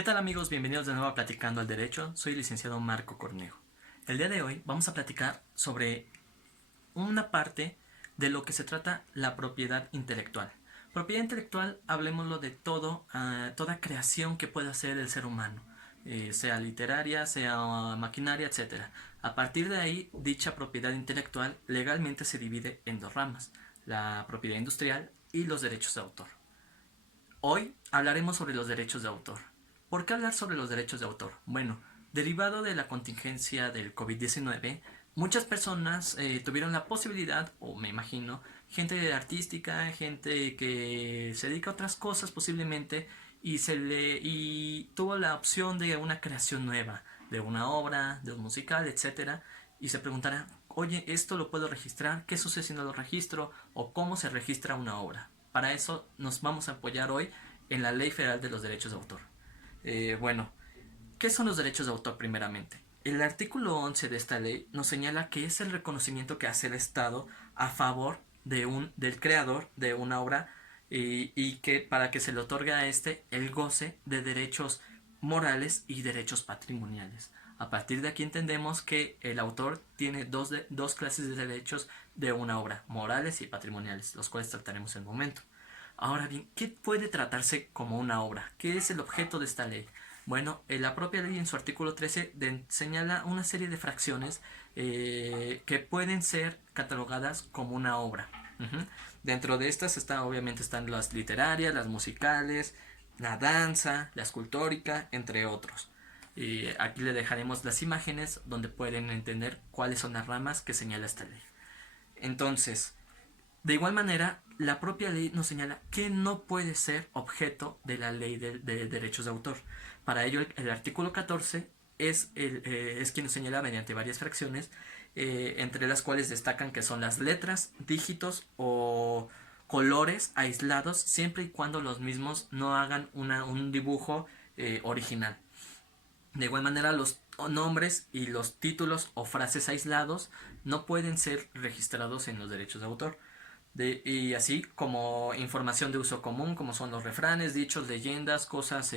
¿Qué tal amigos? Bienvenidos de nuevo a Platicando al Derecho. Soy el licenciado Marco Cornejo. El día de hoy vamos a platicar sobre una parte de lo que se trata la propiedad intelectual. Propiedad intelectual, hablemoslo de toda creación que pueda hacer el ser humano, sea literaria, sea maquinaria, etcétera. A partir de ahí, dicha propiedad intelectual legalmente se divide en dos ramas, la propiedad industrial y los derechos de autor. Hoy hablaremos sobre los derechos de autor. ¿Por qué hablar sobre los derechos de autor? Bueno, derivado de la contingencia del COVID-19, muchas personas tuvieron la posibilidad, o me imagino, gente artística, gente que se dedica a otras cosas posiblemente, y tuvo la opción de una creación nueva, de una obra, de un musical, etcétera, y se preguntará, oye, ¿esto lo puedo registrar? ¿Qué sucede si no lo registro? ¿O cómo se registra una obra? Para eso nos vamos a apoyar hoy en la Ley Federal de los Derechos de Autor. Bueno, ¿qué son los derechos de autor primeramente? El artículo 11 de esta ley nos señala que es el reconocimiento que hace el Estado a favor del creador de una obra y que para que se le otorgue a este el goce de derechos morales y derechos patrimoniales. A partir de aquí entendemos que el autor tiene dos clases de derechos de una obra, morales y patrimoniales, los cuales trataremos en un momento. Ahora bien, ¿qué puede tratarse como una obra? ¿Qué es el objeto de esta ley? Bueno, la propia ley en su artículo 13 señala una serie de fracciones que pueden ser catalogadas como una obra. Dentro de estas obviamente están las literarias, las musicales, la danza, la escultórica, entre otros. Aquí le dejaremos las imágenes donde pueden entender cuáles son las ramas que señala esta ley. Entonces, de igual manera, la propia ley nos señala que no puede ser objeto de la ley de derechos de autor. Para ello, el artículo 14 es quien nos señala mediante varias fracciones, entre las cuales destacan que son las letras, dígitos o colores aislados, siempre y cuando los mismos no hagan un dibujo original. De igual manera, los nombres y los títulos o frases aislados no pueden ser registrados en los derechos de autor. Y así como información de uso común, como son los refranes, dichos, leyendas, cosas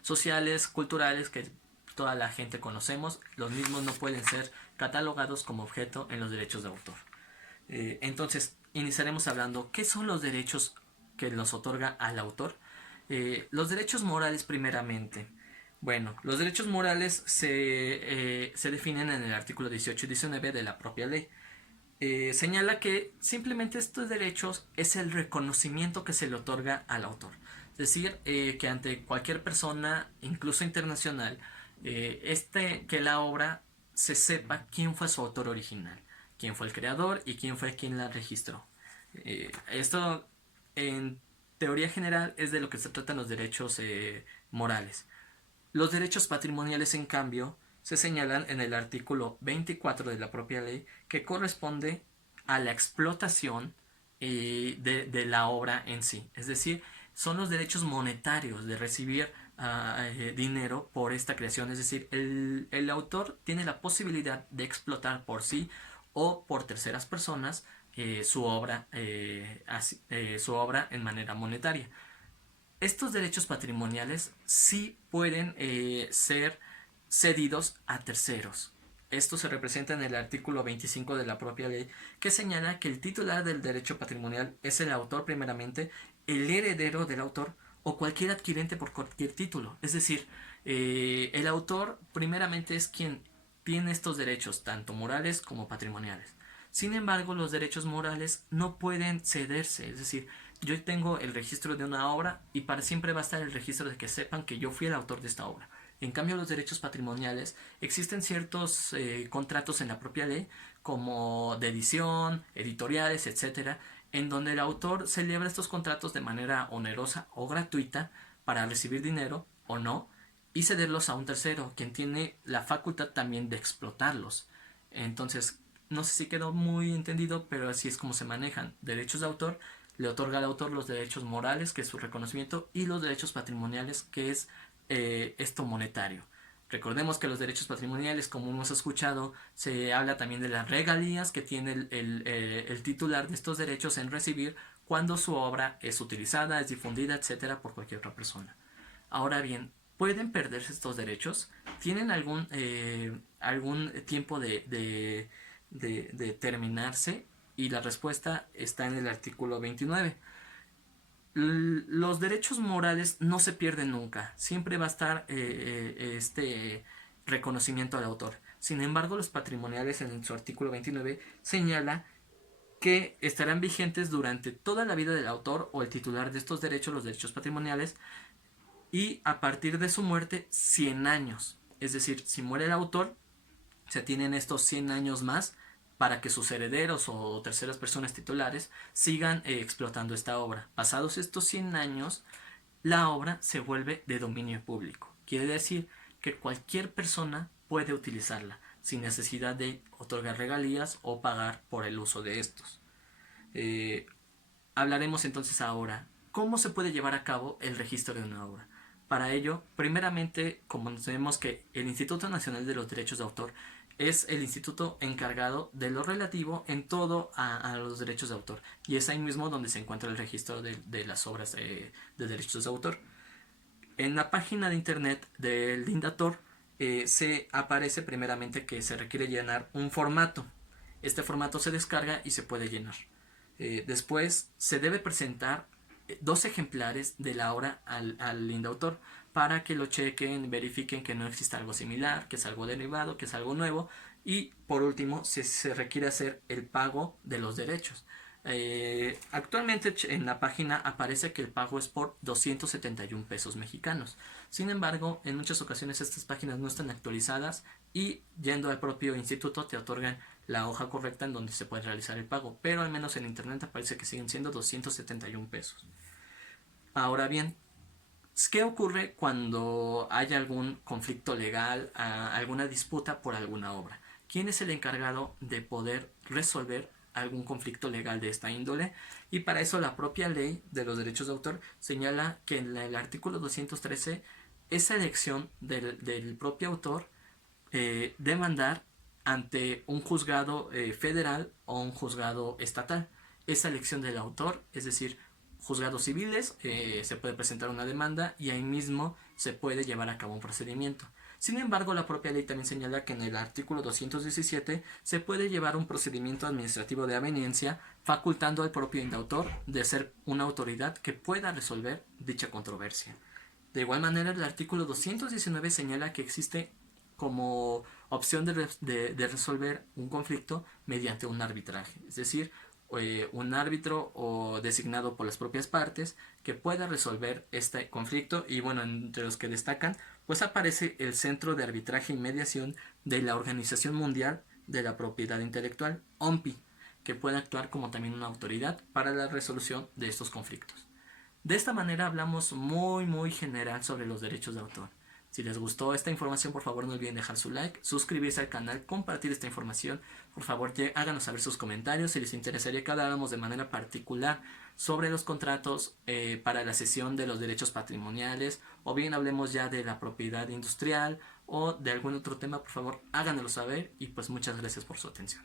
sociales, culturales que toda la gente conocemos, los mismos no pueden ser catalogados como objeto en los derechos de autor. Entonces, iniciaremos hablando qué son los derechos que los otorga al autor. Los derechos morales primeramente. Bueno, los derechos morales se definen en el artículo 18 y 19 de la propia ley. Señala que simplemente estos derechos es el reconocimiento que se le otorga al autor. Es decir, que ante cualquier persona, incluso internacional, que la obra se sepa quién fue su autor original, quién fue el creador y quién fue quien la registró. Esto, en teoría general, es de lo que se tratan los derechos morales. Los derechos patrimoniales, en cambio, se señalan en el artículo 24 de la propia ley, que corresponde a la explotación de la obra en sí. Es decir, son los derechos monetarios de recibir dinero por esta creación. Es decir, el autor tiene la posibilidad de explotar por sí o por terceras personas su obra en manera monetaria. Estos derechos patrimoniales sí pueden ser cedidos a terceros. Esto se representa en el artículo 25 de la propia ley, que señala que el titular del derecho patrimonial es el autor primeramente, el heredero del autor o cualquier adquirente por cualquier título. Es decir, el autor primeramente es quien tiene estos derechos, tanto morales como patrimoniales. Sin embargo, los derechos morales no pueden cederse, es decir, yo tengo el registro de una obra y para siempre va a estar el registro de que sepan que yo fui el autor de esta obra. En cambio, los derechos patrimoniales, existen ciertos contratos en la propia ley, como de edición, editoriales, etcétera, en donde el autor celebra estos contratos de manera onerosa o gratuita para recibir dinero o no y cederlos a un tercero, quien tiene la facultad también de explotarlos. Entonces, no sé si quedó muy entendido, pero así es como se manejan derechos de autor. Le otorga al autor los derechos morales, que es su reconocimiento, y los derechos patrimoniales, que es esto monetario. Recordemos que los derechos patrimoniales, como hemos escuchado, se habla también de las regalías que tiene el titular de estos derechos en recibir cuando su obra es utilizada, es difundida, etcétera, por cualquier otra persona. Ahora bien, ¿Pueden perderse estos derechos? ¿Tienen algún tiempo de terminarse? Y la respuesta está en el artículo 29. Los derechos morales no se pierden nunca. Siempre va a estar este reconocimiento al autor. Sin embargo, los patrimoniales en su artículo 29 señala que estarán vigentes durante toda la vida del autor o el titular de estos derechos, los derechos patrimoniales, y a partir de su muerte 100 años. Es decir, si muere el autor, se tienen estos 100 años más para que sus herederos o terceras personas titulares sigan explotando esta obra. Pasados estos 100 años, la obra se vuelve de dominio público. Quiere decir que cualquier persona puede utilizarla sin necesidad de otorgar regalías o pagar por el uso de estos. Eh, Hablaremos entonces ahora cómo se puede llevar a cabo el registro de una obra. Para ello, primeramente, como sabemos que el Instituto Nacional de los Derechos de Autor es el instituto encargado de lo relativo en todo a los derechos de autor, y es ahí mismo donde se encuentra el registro de las obras de derechos de autor. En la página de internet del Indator se aparece primeramente que se requiere llenar un formato. Este formato se descarga y se puede llenar. Después se debe presentar 2 ejemplares de la obra al Indautor para que lo chequen, verifiquen que no existe algo similar, que es algo derivado, que es algo nuevo, y por último se requiere hacer el pago de los derechos. Actualmente en la página aparece que el pago es por 271 pesos mexicanos. Sin embargo, en muchas ocasiones estas páginas no están actualizadas y yendo al propio instituto te otorgan la hoja correcta en donde se puede realizar el pago, pero al menos en internet aparece que siguen siendo 271 pesos. Ahora bien, ¿qué ocurre cuando hay algún conflicto legal, alguna disputa por alguna obra? ¿Quién es el encargado de poder resolver algún conflicto legal de esta índole? Y para eso la propia ley de los derechos de autor señala que en el artículo 213 esa elección del propio autor demandar ante un juzgado federal o un juzgado estatal. Esa elección del autor, es decir, juzgados civiles, se puede presentar una demanda y ahí mismo se puede llevar a cabo un procedimiento. Sin embargo, la propia ley también señala que en el artículo 217 se puede llevar un procedimiento administrativo de aveniencia, facultando al propio indautor de ser una autoridad que pueda resolver dicha controversia. De igual manera, el artículo 219 señala que existe como opción de resolver un conflicto mediante un arbitraje, es decir, un árbitro o designado por las propias partes que pueda resolver este conflicto. Y bueno, entre los que destacan pues aparece el Centro de Arbitraje y Mediación de la Organización Mundial de la Propiedad Intelectual, OMPI, que puede actuar como también una autoridad para la resolución de estos conflictos. De esta manera hablamos muy general sobre los derechos de autor. Si les gustó esta información, por favor no olviden dejar su like, suscribirse al canal, compartir esta información. Por favor, háganos saber sus comentarios si les interesaría que habláramos de manera particular sobre los contratos para la cesión de los derechos patrimoniales, o bien hablemos ya de la propiedad industrial o de algún otro tema. Por favor, háganoslo saber y pues muchas gracias por su atención.